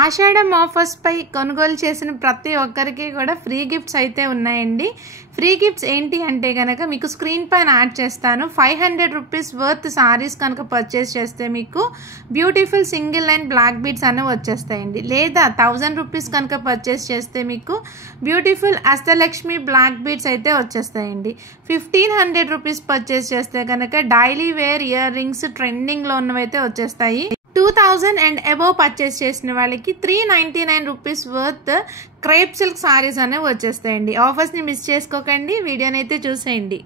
ఆషాఢం offers పై కొనుగోలు చేసిన ప్రతి ఒక్కరికి కూడా ఫ్రీ గిఫ్ట్స్ అయితే ఉన్నాయండి. ఫ్రీ గిఫ్ట్స్ ఏంటి అంటే కనుక మీకు స్క్రీన్ పైన యాడ్ చేస్తాను. 500 రూపీస్ వర్త్ సారీస్ కనుక పర్చేస్ చేస్తే మీకు beautiful single line black beads అనేవి వచ్చేస్తాయండి. లేదా 1000 రూపీస్ కనుక పర్చేస్ చేస్తే మీకు బ్యూటిఫుల్ అష్టలక్ష్మి బ్లాక్ బీడ్స్ అయితే వచ్చేస్తాయండి. 1500 రూపీస్ పర్చేస్ చేస్తే కనుక డైలీ వేర్ ఇయర్ రింగ్స్ ట్రెండింగ్లో ఉన్నవైతే వచ్చేస్తాయి. 2000 అండ్ అబోవ్ పర్చేస్ చేసిన వాళ్ళకి 399 rupees worth crepe silk saris అనేవి వచ్చేస్తాయండి. ఆఫర్స్ని మిస్ చేసుకోకండి, వీడియోని అయితే చూసేయండి.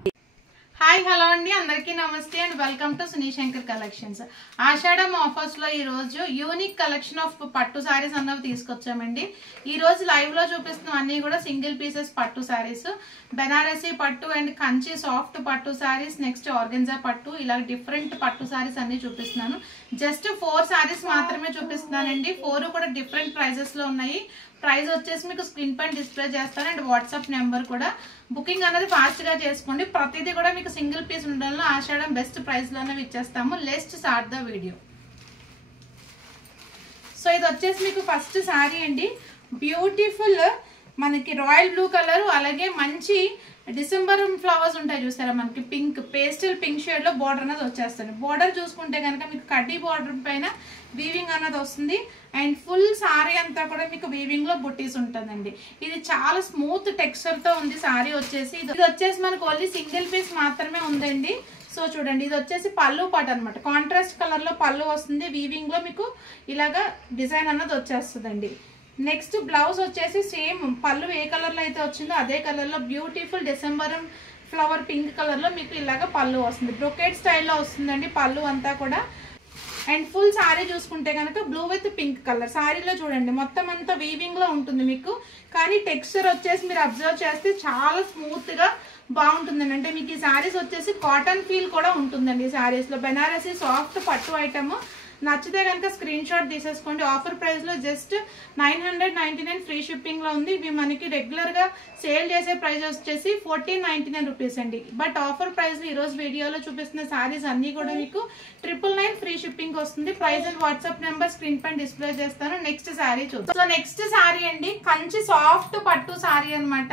హాయ్ హలో అండి, అందరికీ నమస్తే అండ్ వెల్కమ్ టు సునీశంకర్ కలెక్షన్స్. ఆషాఢం ఆఫర్స్లో ఈరోజు యూనిక్ కలెక్షన్ ఆఫ్ పట్టు సారీస్ అన్నవి తీసుకొచ్చామండి. ఈరోజు లైవ్లో చూపిస్తున్న అన్నీ కూడా సింగిల్ పీసెస్ పట్టు సారీస్, బెనారసీ పట్టు అండ్ కంచి సాఫ్ట్ పట్టు సారీస్, నెక్స్ట్ ఆర్గెన్జా పట్టు, ఇలా డిఫరెంట్ పట్టు సారీస్ అన్ని చూపిస్తున్నాను. జస్ట్ 4 సారీస్ మాత్రమే చూపిస్తున్నానండి. 4 కూడా డిఫరెంట్ ప్రైజెస్లో ఉన్నాయి. ప్రైస్ వచ్చేసి మీకు స్క్రీన్ పైన డిస్ప్లే చేస్తాను అండ్ వాట్సాప్ నెంబర్ కూడా. బుకింగ్ అనేది ఫాస్ట్గా చేసుకోండి. ప్రతిదీ కూడా మీకు సింగిల్ పీస్ ఉండడంలో ఆషాఢం బెస్ట్ ప్రైస్లోనే ఇచ్చేస్తాము. Let's start the video. So ఇది వచ్చేసి మీకు ఫస్ట్ సారీ అండి. బ్యూటిఫుల్ మనకి రాయల్ బ్లూ కలర్, అలాగే మంచి డిసెంబర్ ఫ్లవర్స్ ఉంటాయి చూసారా, మనకి పింక్ పేస్టల్ పింక్ షేడ్ లో బార్డర్ అనేది వచ్చేస్తుంది. బార్డర్ చూసుకుంటే కనుక మీకు కడ్డీ బార్డర్ పైన వీవింగ్ అనేది వస్తుంది అండ్ ఫుల్ సారీ అంతా కూడా మీకు వీవింగ్ లో బుట్టీస్ ఉంటుందండి. ఇది చాలా స్మూత్ టెక్స్చర్ తో ఉంది సారీ వచ్చేసి. ఇది వచ్చేసి మనకు ఓన్లీ సింగిల్ పీస్ మాత్రమే ఉందండి. సో చూడండి, ఇది వచ్చేసి పళ్ళు పాట అనమాట. కాంట్రాస్ట్ కలర్ లో పళ్ళు వస్తుంది, వీవింగ్ లో మీకు ఇలాగా డిజైన్ అన్నది వచ్చేస్తుందండి. నెక్స్ట్ బ్లౌజ్ వచ్చేసి సేమ్ పళ్ళు ఏ కలర్ లో అయితే వచ్చిందో అదే కలర్ లో beautiful December flower pink colour లో మీకు ఇలాగ పళ్ళు వస్తుంది. బ్రొకెట్ స్టైల్లో వస్తుందండి పళ్ళు అంతా కూడా. అండ్ ఫుల్ సారీ చూసుకుంటే కనుక బ్లూ విత్ పింక్ కలర్. సారీలో చూడండి మొత్తం అంతా వీవింగ్ లో ఉంటుంది మీకు, కానీ టెక్స్చర్ వచ్చేసి మీరు అబ్జర్వ్ చేస్తే చాలా స్మూత్ గా బాగుంటుందండి. అంటే మీకు ఈ సారీస్ వచ్చేసి కాటన్ ఫీల్ కూడా ఉంటుందండి. ఈ సారీస్ లో బెనారసీ సాఫ్ట్ పట్టు ఐటమ్. నచ్చితే కనుక స్క్రీన్ షాట్ తీసేసుకోండి. ఆఫర్ ప్రైస్ లో జస్ట్ 999 ఫ్రీ షిప్పింగ్ లో ఉంది. ఇవి మనకి రెగ్యులర్ గా సేల్ చేసే ప్రైస్ వచ్చేసి 1499 రూపీస్ అండి. బట్ ఆఫర్ ప్రైస్ లో ఈ రోజు వీడియోలో చూపిస్తున్న సారీస్ అన్ని కూడా మీకు 999 ఫ్రీ షిప్పింగ్ వస్తుంది. Price and WhatsApp number screen పైన డిస్ప్లే చేస్తాను. నెక్స్ట్ సారీ చూద్దాం. సో నెక్స్ట్ సారీ అండి కంచి సాఫ్ట్ పట్టు సారీ అనమాట.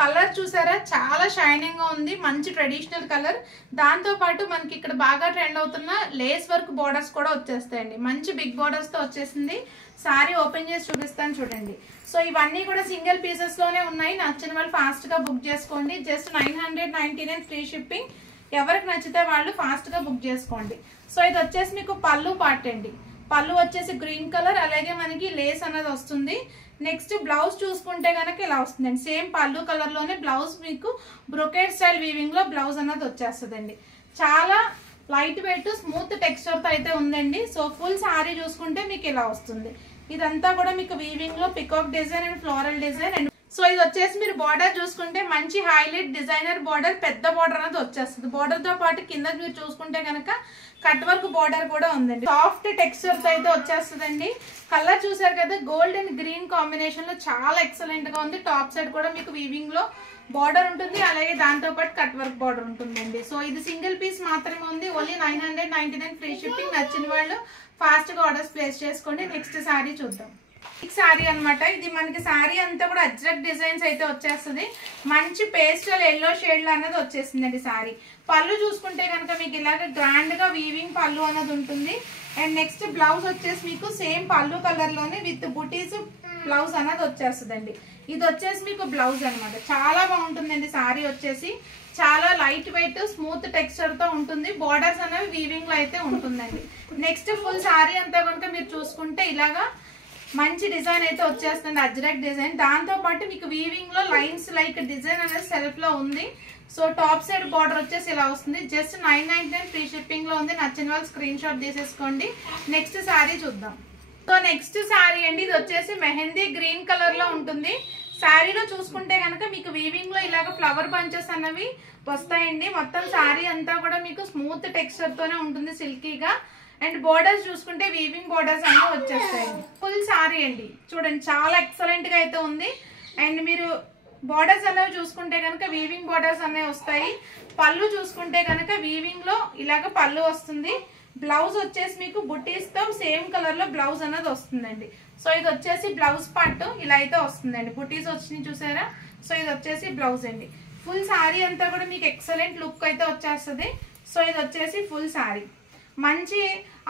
కలర్ చూసారా, చాలా షైనింగ్ గా ఉంది, మంచి ట్రెడిషనల్ కలర్. దాంతో పాటు మనకి ఇక్కడ బాగా ట్రెండ్ అవుతున్న లేస్ వర్క్ బోర్డర్స్ కూడా వచ్చేస్తాయండి. మంచి బిగ్ బోర్డర్స్ తో వచ్చేసింది. సారీ ఓపెన్ చేసి చూపిస్తాను చూడండి. సో ఇవన్నీ కూడా సింగిల్ పీసెస్ లోనే ఉన్నాయి. నచ్చిన వాళ్ళు ఫాస్ట్ గా బుక్ చేసుకోండి. Just 999 free shipping. ఎవరికి నచ్చితే వాళ్ళు ఫాస్ట్ గా బుక్ చేసుకోండి. సో ఇది వచ్చేసి మీకు పళ్ళు పార్ట్ అండి. పళ్ళు వచ్చేసి గ్రీన్ కలర్, అలాగే మనకి లేస్ అనేది వస్తుంది. నెక్స్ట్ బ్లౌజ్ చూసుకుంటే కనుక ఇలా వస్తుందండి. సేమ్ పళ్ళు కలర్ లోనే బ్లౌజ్ మీకు బ్రొకెట్ స్టైల్ వీవింగ్ లో బ్లౌజ్ అనేది వచ్చేస్తుందండి. చాలా లైట్ వెయిట్ స్మూత్ టెక్స్చర్ తో అయితే ఉందండి. సో ఫుల్ సారీ చూసుకుంటే మీకు ఇలా వస్తుంది. ఇదంతా కూడా మీకు వీవింగ్ లో peacock design and floral design and so ఇది వచ్చేసి మీరు బార్డర్ చూసుకుంటే మంచి హైలైట్ డిజైనర్ బార్డర్, పెద్ద బార్డర్ అనేది వచ్చేస్తుంది. బార్డర్ తో పాటు కింద మీరు చూసుకుంటే కనుక కట్ వర్క్ బార్డర్ కూడా ఉందండి. సాఫ్ట్ టెక్స్చర్ తో అయితే వచ్చేస్తుందండి. కలర్ చూసారు కదా, గోల్డ్ అండ్ గ్రీన్ కాంబినేషన్ లో చాలా ఎక్సలెంట్ గా ఉంది. టాప్ సైడ్ కూడా మీకు వీవింగ్ లో బార్డర్ ఉంటుంది, అలాగే దాంతో పాటు కట్ వర్క్ బార్డర్ ఉంటుందండి. సో ఇది సింగిల్ పీస్ మాత్రమే ఉంది. Only 999 free shipping. నచ్చిన వాళ్ళు ఫాస్ట్ గా ఆర్డర్స్ ప్లేస్ చేసుకోండి. నెక్స్ట్ సారీ చూద్దాం. సారీ అనమాట. ఇది మనకి సారీ అంతా కూడా అజ్రక్ డిజైన్స్ అయితే వచ్చేస్తుంది. మంచి పేస్టల్ ఎల్లో షేడ్ అనేది వచ్చేసిందండి సారీ. పళ్ళు చూసుకుంటే కనుక మీకు ఇలాగ గ్రాండ్ గా వీవింగ్ పళ్ళు అనేది ఉంటుంది. అండ్ నెక్స్ట్ బ్లౌజ్ వచ్చేసి మీకు సేమ్ పళ్ళు కలర్ లోనే విత్ బుటీస్ బ్లౌజ్ అనేది వచ్చేస్తుందండి. ఇది వచ్చేసి మీకు బ్లౌజ్ అనమాట. చాలా బాగుంటుందండి సారీ వచ్చేసి. చాలా లైట్ వెయిట్ స్మూత్ టెక్స్చర్ తో ఉంటుంది. బార్డర్స్ అనేవి వీవింగ్ లో అయితే ఉంటుందండి. నెక్స్ట్ ఫుల్ సారీ అంతా కనుక మీరు చూసుకుంటే ఇలాగా మంచి డిజైన్ అయితే వచ్చేస్తుంది, అజ్రక్ డిజైన్. దాంతో పాటు మీకు వీవింగ్ లో లైన్స్ లైక్ డిజైన్ అనేది సెల్ఫ్ లో ఉంది. సో టాప్ సైడ్ బార్డర్ వచ్చేసి ఇలా వస్తుంది. జస్ట్ 999 ఫ్రీ షిప్పింగ్ లో ఉంది. నచ్చిన వాళ్ళు స్క్రీన్ షాట్ తీసేసుకోండి. నెక్స్ట్ సారీ చూద్దాం. సో నెక్స్ట్ సారీ అండి. ఇది వచ్చేసి మెహందీ గ్రీన్ కలర్ లో ఉంటుంది. శారీలో చూసుకుంటే కనుక మీకు వీవింగ్ లో ఇలాగ ఫ్లవర్ బంచెస్ అన్నవి వస్తాయండి. మొత్తం సారీ అంతా కూడా మీకు స్మూత్ టెక్స్చర్ తోనే ఉంటుంది, సిల్కీగా. అండ్ బోర్డర్స్ చూసుకుంటే వీవింగ్ బోర్డర్స్ అన్నీ వచ్చేస్తాయండి. ఫుల్ సారీ అండి చూడండి, చాలా ఎక్సలెంట్ గా అయితే ఉంది. అండ్ మీరు బోర్డర్స్ అనేవి చూసుకుంటే కనుక వీవింగ్ బోర్డర్స్ అనేవి వస్తాయి. పళ్ళు చూసుకుంటే కనుక వీవింగ్ లో ఇలాగ పళ్ళు వస్తుంది. బ్లౌజ్ వచ్చేసి మీకు బుట్టీస్ తో సేమ్ కలర్ లో బ్లౌజ్ అనేది వస్తుందండి. సో ఇది వచ్చేసి బ్లౌజ్ పార్ట్ ఇలా అయితే వస్తుందండి. బుట్టీస్ వచ్చినాయి చూసారా. సో ఇది వచ్చేసి బ్లౌజ్ అండి. ఫుల్ శారీ అంతా కూడా మీకు ఎక్సలెంట్ లుక్ అయితే వచ్చేస్తుంది. సో ఇది వచ్చేసి ఫుల్ శారీ మంచి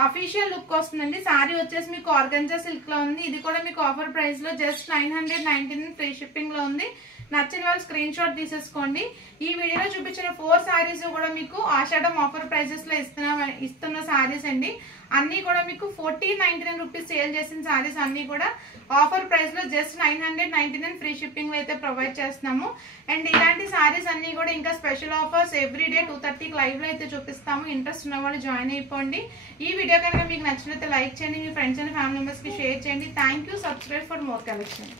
అఫీషియల్ లుక్ వస్తుందండి. శారీ వచ్చేసి మీకు ఆర్గంజా సిల్క్ లో ఉంది. ఇది కూడా మీకు ఆఫర్ ప్రైస్ లో జస్ట్ 999 ఫ్రీ షిప్పింగ్ లో ఉంది. నచ్చిన వాళ్ళు స్క్రీన్ షాట్ తీసేసుకోండి. ఈ వీడియోలో చూపించిన 4 శారీస్ కూడా మీకు ఆషాఢం ఆఫర్ ప్రైజెస్ లో ఇస్తున్న శారీస్ అండి. అన్ని కూడా మీకు 1499 రూపీస్ సేల్ చేసిన శారీస్ అన్ని కూడా ఆఫర్ ప్రైస్ లో జస్ట్ 999 ఫ్రీ షిప్పింగ్ లో అయితే ప్రొవైడ్ చేస్తున్నాము. అండ్ ఇలాంటి శారీస్ అన్ని కూడా ఇంకా special offers every day 2:30 live లో అయితే చూపిస్తాము. ఇంట్రెస్ట్ ఉన్న వాళ్ళు జాయిన్ అయిపోండి. ఈ వీడియో కనుక మీకు నచ్చినట్లయితే లైక్ చేయండి, మీ ఫ్రెండ్స్ అండ్ ఫ్యామిలీ మెంబర్స్ కి షేర్ చేయండి. Thank you. Subscribe for more collection.